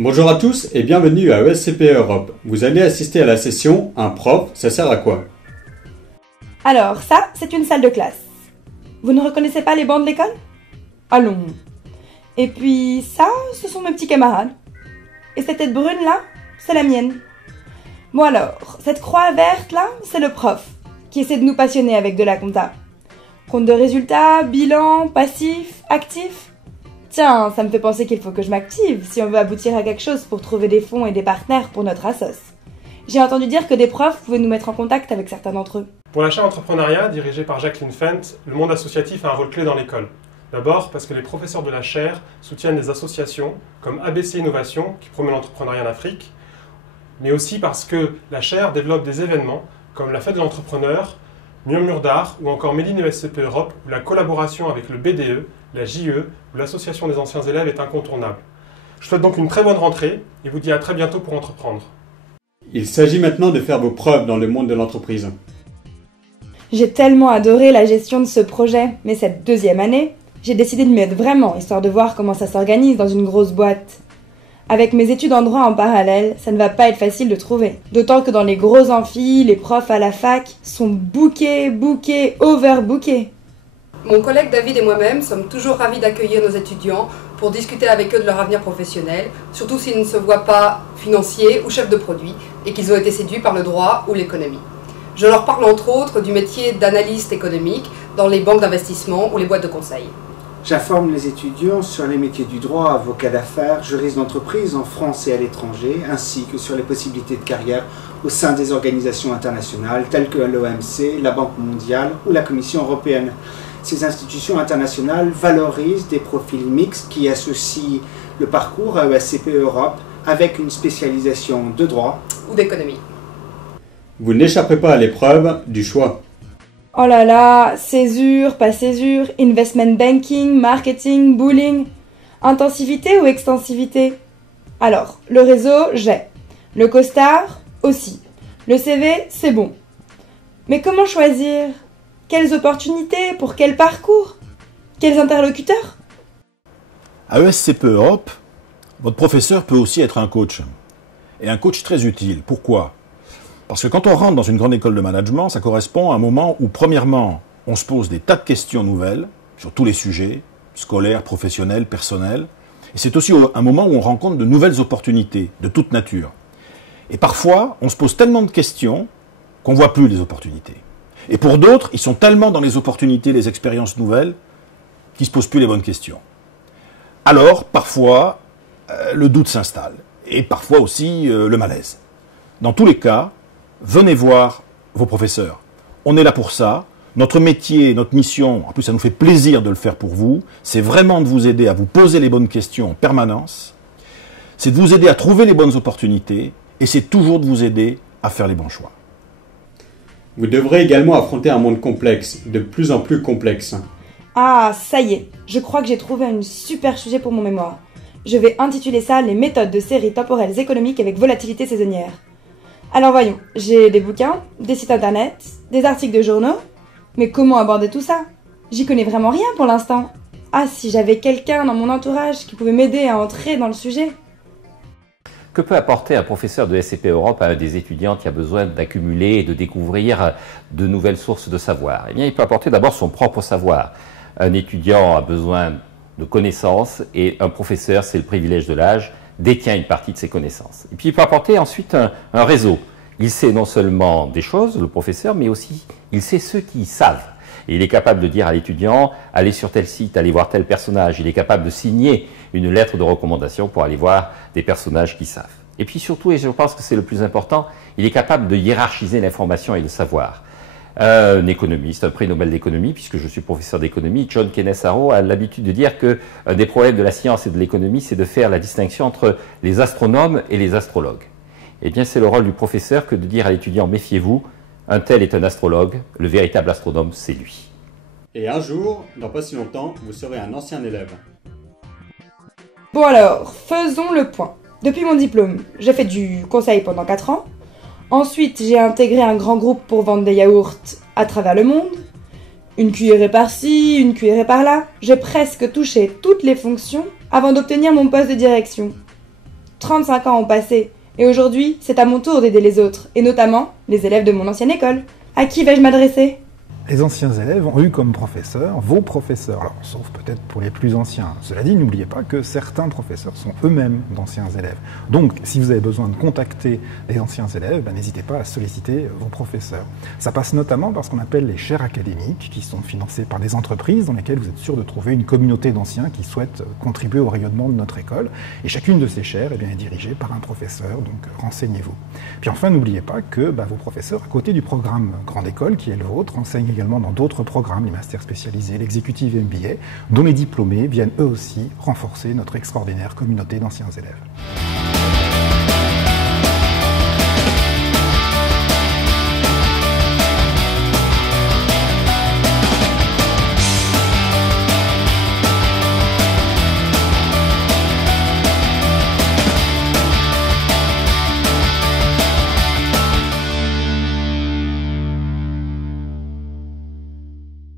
Bonjour à tous et bienvenue à ESCP Europe. Vous allez assister à la session « Un prof, ça sert à quoi ?» Alors ça, c'est une salle de classe. Vous ne reconnaissez pas les bancs de l'école? Allons. Et puis ça, ce sont mes petits camarades. Et cette tête brune là, c'est la mienne. Bon alors, cette croix verte là, c'est le prof, qui essaie de nous passionner avec de la compta. Compte de résultats, bilan, passif, actif. Tiens, ça me fait penser qu'il faut que je m'active si on veut aboutir à quelque chose pour trouver des fonds et des partenaires pour notre assos. J'ai entendu dire que des profs pouvaient nous mettre en contact avec certains d'entre eux. Pour la chaire entrepreneuriat, dirigée par Jacqueline Fent, le monde associatif a un rôle clé dans l'école. D'abord parce que les professeurs de la chaire soutiennent des associations comme ABC Innovation, qui promeut l'entrepreneuriat en Afrique, mais aussi parce que la chaire développe des événements comme la fête de l'entrepreneur, Murmure d'art ou encore Made in ESCP Europe, où la collaboration avec le BDE, la JE ou l'association des anciens élèves est incontournable. Je souhaite donc une très bonne rentrée et vous dis à très bientôt pour entreprendre. Il s'agit maintenant de faire vos preuves dans le monde de l'entreprise. J'ai tellement adoré la gestion de ce projet, mais cette deuxième année, j'ai décidé de m'y mettre vraiment, histoire de voir comment ça s'organise dans une grosse boîte. Avec mes études en droit en parallèle, ça ne va pas être facile de trouver. D'autant que dans les gros amphis, les profs à la fac sont bookés, overbookés. Mon collègue David et moi-même sommes toujours ravis d'accueillir nos étudiants pour discuter avec eux de leur avenir professionnel, surtout s'ils ne se voient pas financiers ou chefs de produit et qu'ils ont été séduits par le droit ou l'économie. Je leur parle entre autres du métier d'analyste économique dans les banques d'investissement ou les boîtes de conseil. J'informe les étudiants sur les métiers du droit, avocat d'affaires, juriste d'entreprise en France et à l'étranger, ainsi que sur les possibilités de carrière au sein des organisations internationales telles que l'OMC, la Banque mondiale ou la Commission européenne. Ces institutions internationales valorisent des profils mixtes qui associent le parcours à ESCP Europe avec une spécialisation de droit ou d'économie. Vous n'échappez pas à l'épreuve du choix. Oh là là, césure, pas césure, investment banking, marketing, bullying, intensivité ou extensivité? Alors, le réseau, j'ai. Le costard, aussi. Le CV, c'est bon. Mais comment choisir? Quelles opportunités? Pour quel parcours? Quels interlocuteurs? À ESCP Europe, votre professeur peut aussi être un coach. Et un coach très utile. Pourquoi? Parce que quand on rentre dans une grande école de management, ça correspond à un moment où, premièrement, on se pose des tas de questions nouvelles sur tous les sujets, scolaires, professionnels, personnels. Et c'est aussi un moment où on rencontre de nouvelles opportunités, de toute nature. Et parfois, on se pose tellement de questions qu'on ne voit plus les opportunités. Et pour d'autres, ils sont tellement dans les opportunités, les expériences nouvelles, qu'ils ne se posent plus les bonnes questions. Alors, parfois, le doute s'installe. Et parfois aussi, le malaise. Dans tous les cas, venez voir vos professeurs. On est là pour ça. Notre métier, notre mission, en plus ça nous fait plaisir de le faire pour vous, c'est vraiment de vous aider à vous poser les bonnes questions en permanence. C'est de vous aider à trouver les bonnes opportunités et c'est toujours de vous aider à faire les bons choix. Vous devrez également affronter un monde complexe, de plus en plus complexe. Ah, ça y est, je crois que j'ai trouvé un super sujet pour mon mémoire. Je vais intituler ça « Les méthodes de séries temporelles économiques avec volatilité saisonnière ». Alors voyons, j'ai des bouquins, des sites internet, des articles de journaux, mais comment aborder tout ça? J'y connais vraiment rien pour l'instant. Ah, si j'avais quelqu'un dans mon entourage qui pouvait m'aider à entrer dans le sujet. Que peut apporter un professeur de SCP Europe à un des étudiants qui a besoin d'accumuler et de découvrir de nouvelles sources de savoir? Eh bien, il peut apporter d'abord son propre savoir. Un étudiant a besoin de connaissances et un professeur, c'est le privilège de l'âge, détient une partie de ses connaissances. Et puis il peut apporter ensuite un réseau. Il sait non seulement des choses, le professeur, mais aussi il sait ceux qui savent. Et il est capable de dire à l'étudiant, allez sur tel site, allez voir tel personnage. Il est capable de signer une lettre de recommandation pour aller voir des personnages qui savent. Et puis surtout, et je pense que c'est le plus important, il est capable de hiérarchiser l'information et le savoir. Un économiste, un prix Nobel d'économie, puisque je suis professeur d'économie, John Kenneth Arrow a l'habitude de dire que un des problèmes de la science et de l'économie, c'est de faire la distinction entre les astronomes et les astrologues. Eh bien, c'est le rôle du professeur que de dire à l'étudiant, méfiez-vous, un tel est un astrologue, le véritable astronome, c'est lui. Et un jour, dans pas si longtemps, vous serez un ancien élève. Bon alors, faisons le point. Depuis mon diplôme, j'ai fait du conseil pendant 4 ans. Ensuite, j'ai intégré un grand groupe pour vendre des yaourts à travers le monde. Une cuillerée par-ci, une cuillerée par-là. J'ai presque touché toutes les fonctions avant d'obtenir mon poste de direction. 35 ans ont passé, et aujourd'hui, c'est à mon tour d'aider les autres, et notamment les élèves de mon ancienne école. À qui vais-je m'adresser ? Les anciens élèves ont eu comme professeurs vos professeurs, alors, sauf peut-être pour les plus anciens. Cela dit, n'oubliez pas que certains professeurs sont eux-mêmes d'anciens élèves. Donc, si vous avez besoin de contacter les anciens élèves, n'hésitez pas à solliciter vos professeurs. Ça passe notamment par ce qu'on appelle les chaires académiques, qui sont financées par des entreprises dans lesquelles vous êtes sûr de trouver une communauté d'anciens qui souhaitent contribuer au rayonnement de notre école. Et chacune de ces chaires est dirigée par un professeur, donc renseignez-vous. Puis enfin, n'oubliez pas que vos professeurs, à côté du programme Grande École, qui est le vôtre, enseignent également dans d'autres programmes, les masters spécialisés, l'exécutif MBA, dont les diplômés viennent eux aussi renforcer notre extraordinaire communauté d'anciens élèves.